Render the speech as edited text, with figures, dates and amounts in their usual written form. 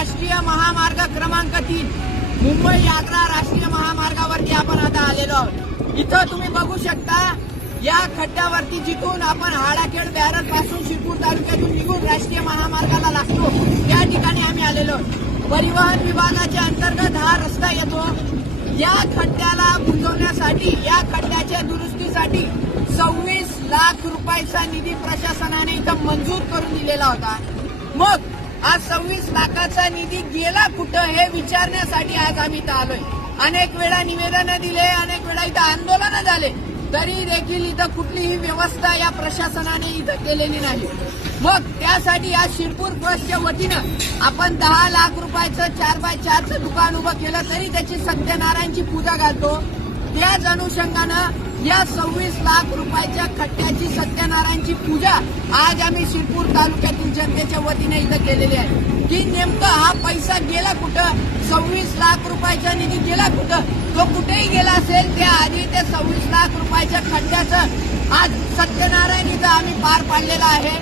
राष्ट्रीय महामार्ग क्रमांक 3 मुंबई आग्रा राष्ट्रीय महामार्गावरती आपण आता आलेलो आहोत। इथं तुम्ही बघू शकता या खड्ड्यावरती जिथून आपण हाडाखेड बॅरल पासून शिरपूर तालुक्यातून निघून राष्ट्रीय महामार्गाला लागतो त्या ठिकाणी आम्ही आलेलो आहोत। परिवहन विभागाच्या अंतर्गत हा रस्ता येतो। या खड्ड्याला बुजवण्यासाठी या खड्ड्याच्या दुरुस्तीसाठी 26 लाख रुपयाचा निधी प्रशासनाने इथं मंजूर करून दिलेला होता। मग आज 26 लाखाचा निधी गेला कुठं हे विचारण्यासाठी आज आम्ही इथं आलोय। अनेक वेळा निवेदनं दिले, अनेक वेळा इथं आंदोलनं झाले, तरी देखील इथं कुठलीही व्यवस्था या प्रशासनाने इथं केलेली नाही। मग त्यासाठी आज शिरपूर ट्रस्टच्या वतीनं आपण 10 लाख रुपयाचं 4x4चं दुकान उभं केलं, तरी त्याची सत्यनारायणची पूजा घालतो। त्याच अनुषंगानं या 26 लाख रुपयाच्या खड्ड्याची सत्यनारायणची पूजा आज आम्ही शिरपूर तालुक्यातील जनतेच्या वतीने इथं केलेली आहे। की नेमकं हा पैसा गेला कुठं, 26 लाख रुपयाचा निधी गेला कुठं, तो कुठेही गेला असेल त्याआधी ते 26 लाख रुपयाच्या खड्ड्याचं आज सत्यनारायण इथं आम्ही पार पाडलेलं आहे।